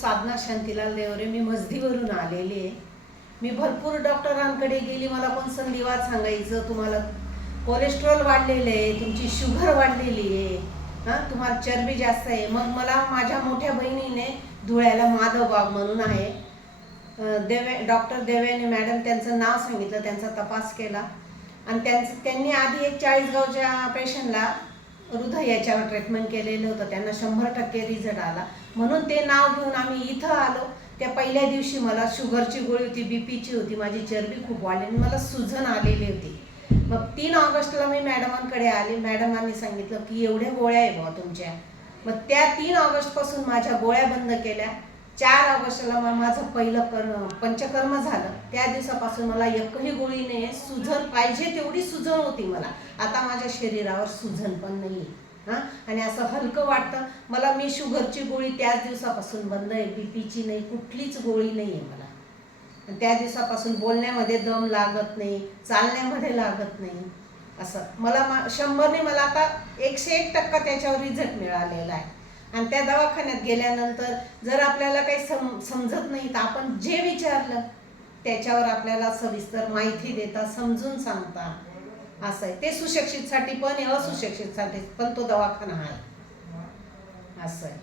साधना शांतीलाल देवरे. मी मजदीवरून आलेली आहे. मी भरपूर डॉक्टरांकडे गेली. मला पण संधिवात सांगायचं, तुम्हाला कोलेस्ट्रॉल वाढलेलं आहे, तुमची शुगर वाढलेली आहे, तुम्हाला चरबी जास्त आहे. मग मला माझ्या मोठ्या बहिणीने धुळ्याला माधवबाग म्हणून आहे, डॉक्टर देवयानी मॅडम, त्यांचं नाव सांगितलं, त्यांचा तपास केला आणि त्यांनी आधी एक 40 गावच्या पेशंटला हृदयाच्यावर ट्रीटमेंट केलेलं होतं. त्यांना 100% रिझल्ट आला. म्हणून ते नाव घेऊन आम्ही इथं आलो. त्या पहिल्या दिवशी मला शुगरची गोळी होती, बीपीची होती, माझी चरबी खूप वाढली, मला सुजन आलेली होती. मग 3 ऑगस्टला मी मॅडमांकडे आले. मॅडमांनी सांगितलं की एवढ्या गोळ्या आहे बुवा तुमच्या. मग त्या 3 ऑगस्टपासून माझ्या गोळ्या बंद केल्या. 4 ऑगस्टला माझं पहिलं पंचकर्म झालं. त्या दिवसापासून मला एकही गोळी नाही आहे. सुजन पाहिजे तेवढी सुजन होती मला. आता माझ्या शरीरावर सुजन पण नाही आहे, आणि असं हलकं वाटतं मला. मी शुगरची गोळी त्याच दिवसापासून बंद आहे, बीपीची नाही, कुठलीच गोळी नाही आहे मला. आणि त्या दिवसापासून बोलण्यामध्ये दम लागत नाही, चालण्यामध्ये लागत नाही. असं मला 100ने मला आता 101% त्याच्यावर रिझल्ट मिळालेला आहे. आणि त्या दवाखान्यात गेल्यानंतर जर आपल्याला काही समजत नाही तर आपण जे विचारलं त्याच्यावर आपल्याला सविस्तर माहिती देतात, समजून सांगतात. असं आहे. ते सुशिक्षितसाठी पण आहे, असुशिक्षितसाठी पण तो दवाखाना आहे. असं आहे.